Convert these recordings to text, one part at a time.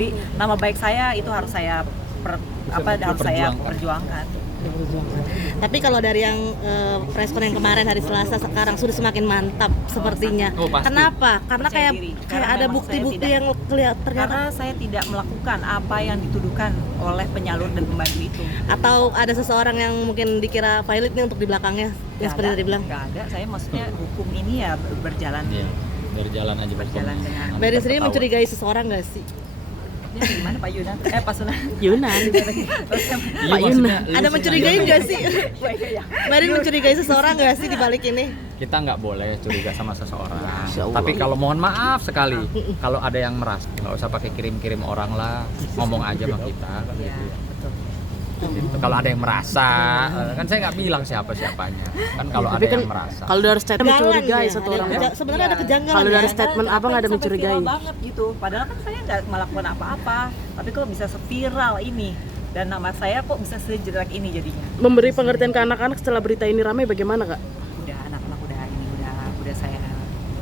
Jadi nama baik saya itu harus saya perjuangkan. Tapi kalau dari yang preskon yang kemarin hari Selasa sekarang sudah semakin mantap sepertinya. Kenapa? Karena kayak ada bukti-bukti yang kelihatan ternyata. Karena saya tidak melakukan apa yang dituduhkan oleh penyalur dan pembantu itu. Atau ada seseorang yang mungkin dikira Violet nih untuk di belakangnya, yang seperti tadi bilang. Nggak ada, saya maksudnya hukum ini ya berjalan. Berjalan aja berjalan dengan. Mbak Irin sendiri mencurigai seseorang nggak sih? Ya, gimana Pak Yunan? Pak Sunan. Yunan. Pak Yunan. Ada mencurigai nggak sih? Mbak Irin mencurigai seseorang nggak sih di balik ini? Kita nggak boleh curiga sama seseorang. Tapi kalau mohon maaf sekali, kalau ada yang merasa, nggak usah pakai kirim-kirim orang lah, ngomong aja sama kita. Iya, betul. Gitu. Kalau ada yang merasa, kan saya nggak bilang siapa-siapanya. Kan kalau ada yang merasa. Kalau dari statement mencurigai ya, satu orang. Sebenarnya ada kejanggalan. Kalau dari ya? statement abang ada mencurigai. Banget gitu. Padahal kan saya nggak melakukan apa-apa. Tapi kok bisa viral ini dan nama saya kok bisa sejelek ini jadinya. Memberi pengertian ke anak-anak setelah berita ini ramai bagaimana kak? Udah anak-anak udah saya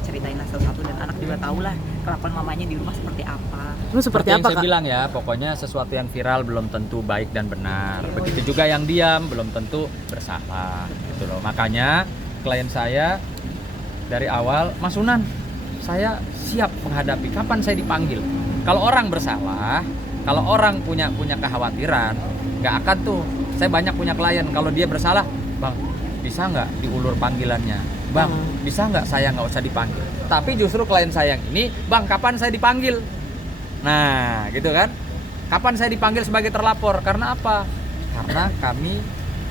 ceritain satu-satu dan anak juga tahu lah kelakuan mamanya di rumah seperti apa. Itu seperti yang apa saya kak? bilang ya, pokoknya sesuatu yang viral belum tentu baik dan benar. Begitu juga yang diam belum tentu bersalah. Gitu loh. Makanya klien saya dari awal, Mas Sunan, saya siap menghadapi kapan saya dipanggil. Kalau orang bersalah, kalau orang punya kekhawatiran, nggak akan tuh. Saya banyak punya klien kalau dia bersalah, bang bisa nggak diulur panggilannya, bang bisa nggak saya nggak usah dipanggil. Tapi justru klien saya yang ini, bang kapan saya dipanggil? Nah gitu kan, kapan saya dipanggil sebagai terlapor? Karena apa? Karena kami,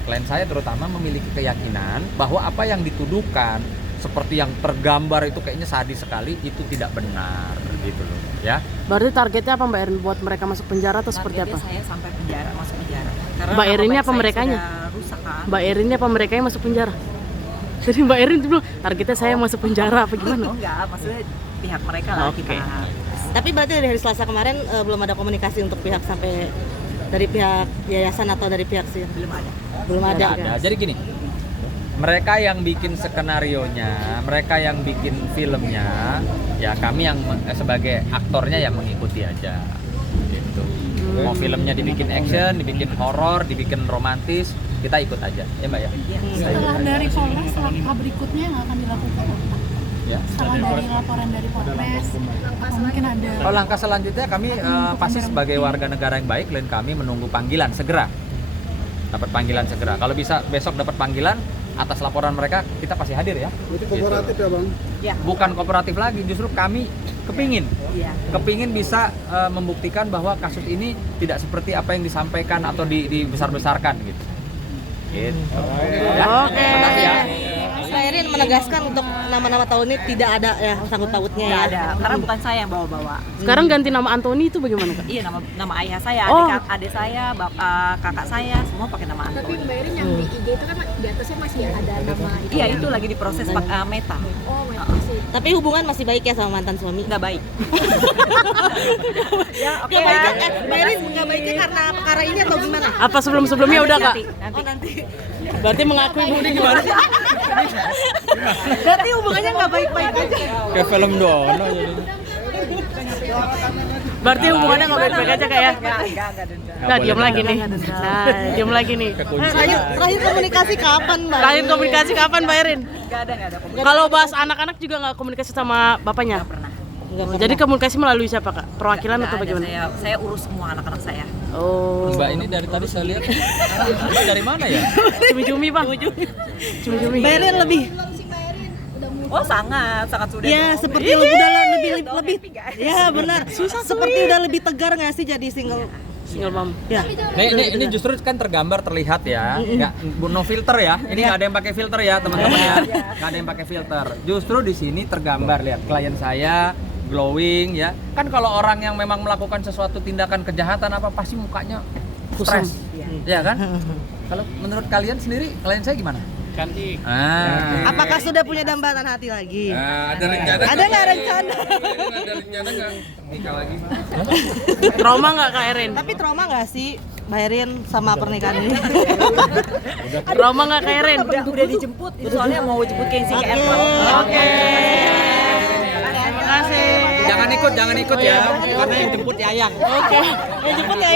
klien saya terutama memiliki keyakinan bahwa apa yang dituduhkan seperti yang tergambar itu kayaknya sadis sekali, itu tidak benar gitu loh ya. Berarti targetnya apa Mbak Erin, buat mereka masuk penjara atau seperti apa? Saya sampai masuk penjara. Karena Mbak Erinnya apa merekanya? Rusak, kan? Mbak Erinnya apa mereka yang masuk penjara? Jadi Mbak Erin itu targetnya saya masuk penjara apa gimana? Oh enggak, maksudnya pihak mereka lah kita. Tapi berarti dari hari Selasa kemarin belum ada komunikasi untuk pihak sampai dari pihak yayasan atau dari pihak sih? Belum ada. Jadi gini, mereka yang bikin skenarionya, mereka yang bikin filmnya, ya kami yang sebagai aktornya yang mengikuti aja gitu. Mau filmnya dibikin action, dibikin horor, dibikin romantis, kita ikut aja ya Mbak ya. Setelah dari Polres, langkah berikutnya yang akan dilakukan apa? Ya. Setelah dari laporan dari Polres, atau mungkin ada? Kalau langkah selanjutnya kami pasti sebagai warga negara yang baik, klien kami menunggu panggilan segera, dapat panggilan segera. Kalau bisa besok dapat panggilan atas laporan mereka, kita pasti hadir ya. Itu kooperatif ya bang? Ya. Bukan kooperatif lagi, justru kami kepingin bisa membuktikan bahwa kasus ini tidak seperti apa yang disampaikan atau dibesar-besarkan gitu. Ya. Oke. Makasih ya. Mbak Erin menegaskan untuk nama-nama tahun ini tidak ada ya sangkut pautnya Nggak ya. ada, karena bukan saya yang bawa-bawa. Sekarang ganti nama Anthony itu bagaimana kak? Iya, nama ayah saya, Oh. adik saya, kakak saya, semua pakai nama Tapi Anthony. Mbak Erin yang di IG itu kan di atasnya masih ada nama itu. Iya, itu lagi diproses Meta. Oh, masih. Tapi hubungan masih baik ya sama mantan suami? Nggak baik. Ya, oke. Nggak baiknya, Mbak Erin nggak baiknya karena perkara ini atau gimana? Apa sebelum-sebelumnya udah kak? Nanti. Berarti mengakui ini gimana sih? Berarti hubungannya nggak baik-baik aja. Kayak film Dono jadi. Berarti hubungannya nggak baik-baik aja kak ya? Enggak. Nah diam lagi nih. Nah diam lagi nih. Terakhir komunikasi kapan Mbak? Terakhir komunikasi kapan Mbak Erin? Enggak ada. Kalau bahas anak-anak juga nggak komunikasi sama bapaknya? Pernah. Jadi komunikasi melalui siapa kak? Perwakilan Nggak atau ada, bagaimana? Saya urus semua anak-anak saya. Oh. Mbak ini dari tadi saya lihat, Mbak dari mana ya? Cumi-cumi bang. Cumi-cumi. Mbak Erin lebih. Oh sangat sudah. Ya dong. seperti udah lebih. guys. Ya benar. Seperti udah lebih tegar nggak sih jadi single? Single mom. Ya. Ini justru kan tergambar terlihat ya, nggak no filter ya. Ini nggak ada yang pakai filter ya teman-teman ya, nggak ada yang pakai filter. Justru di sini tergambar, lihat klien saya glowing ya. Kan kalau orang yang memang melakukan sesuatu tindakan kejahatan apa pasti mukanya stres, ya kan? Kalau menurut kalian sendiri klien saya gimana? Cantik. Apakah sudah punya dambaan hati lagi? Ada rencana? Ada nggak rencana? Ada rencana nggak nikah lagi? Trauma nggak kak Erin? Tapi trauma nggak sih Mbak Erin sama pernikahan ini? Trauma nggak kak Erin? Udah dijemput, soalnya mau jemput Kenzi ke airport. Oke. Terima kasih. Jangan ikut ya, karena yang jemput Yayang. Oke, yang jemput ya.